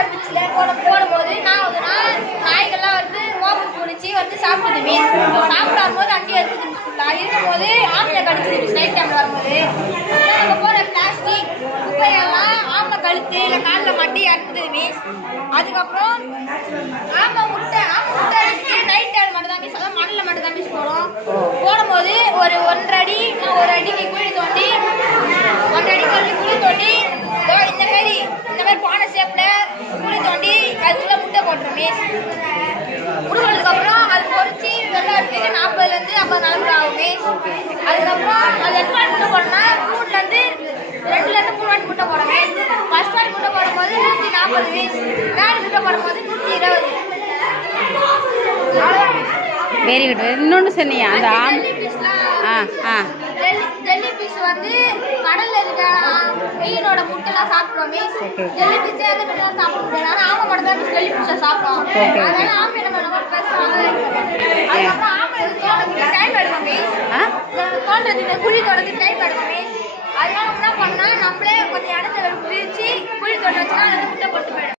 இருந்துச்சுல போடும்போது நான் வந்து நாய்கள்லாம் வந்து மோப்பு குளிச்சு வந்து சாப்பிடுது சாப்பிடும் போது அங்கேயே இருக்குது இருக்கும்போது ஆம்பளை கடிச்சிருச்சு நைட் டைம்ல வரும்போது நம்ம போற பிளாஸ்டிக் குப்பையெல்லாம் ஆம்பளை கழுத்து இல்லை காலில் மாட்டி அறுத்துது அதுக்கப்புறம் ஆம்பளை முட்டை அடிச்சு நைட் டைம் மட்டும் தான் மீஸ் அதான் மண்ணில் மட்டும் தான் மீஸ் போடும்போது ஒரு 1.5 அடி ஒரு அடிக்கு குழி தோண்டி 1 அடி குழி தோண்டி இந்த மாதிரி பானை ஷேப்ல குழி தோண்டி அதுக்குள்ள முட்டை போட்டுரும் மீஸ் முடுக்கிறதுக்கப்புறம் அது பொறிச்சு வெள்ளை எடுத்துட்டு 40லேருந்து 50 நாளுக்கு ஆகும் மீஸ் அதுக்கப்புறம் அது எத்தனை வாட்டி முட்டை போடணும்னா 3லேருந்து 2லேருந்து 3 வாட்டி முட்டை போடும் மீஸ் ஃபர்ஸ்ட் வாட்டி முட்டை போடும்போது 140 மீஸ் ரெண்டாவது முட்டை போடும்போது 120 வெரி குட். இன்னொன்று சொன்னியா அந்த ஜெல்லி ஃபிஷ் வந்து கடல்ல இருக்க மீனோட முட்டைலாம் சாப்பிடுவோம் மீஸ் ஜெல்லி ஃபிஷ் எந்த மீனெல்லாம் சாப்பிட முடியாது ஆனால் ஆமை மட்டும் தான் ஜெல்லி ஃபிஷ்ஷை சாப்பிடுவோம் அதனால ஆமை என்ன பண்ணுவோம் பேசுவாங்க அதுக்கப்புறம் ஆமை தோட்டத்துக்கு டைம் எடுக்கும் மீஸ் தோட்டத்துக்கு குழி தோட்டத்துக்கு டைம் எடுக்கும் மீஸ் அதனால என்ன பண்ணா நம்மளே கொஞ்சம் இடத்த பிரித்து குழி தோட்டம் வச்சுன்னா அது முட்டை போட்டு போயிடும்.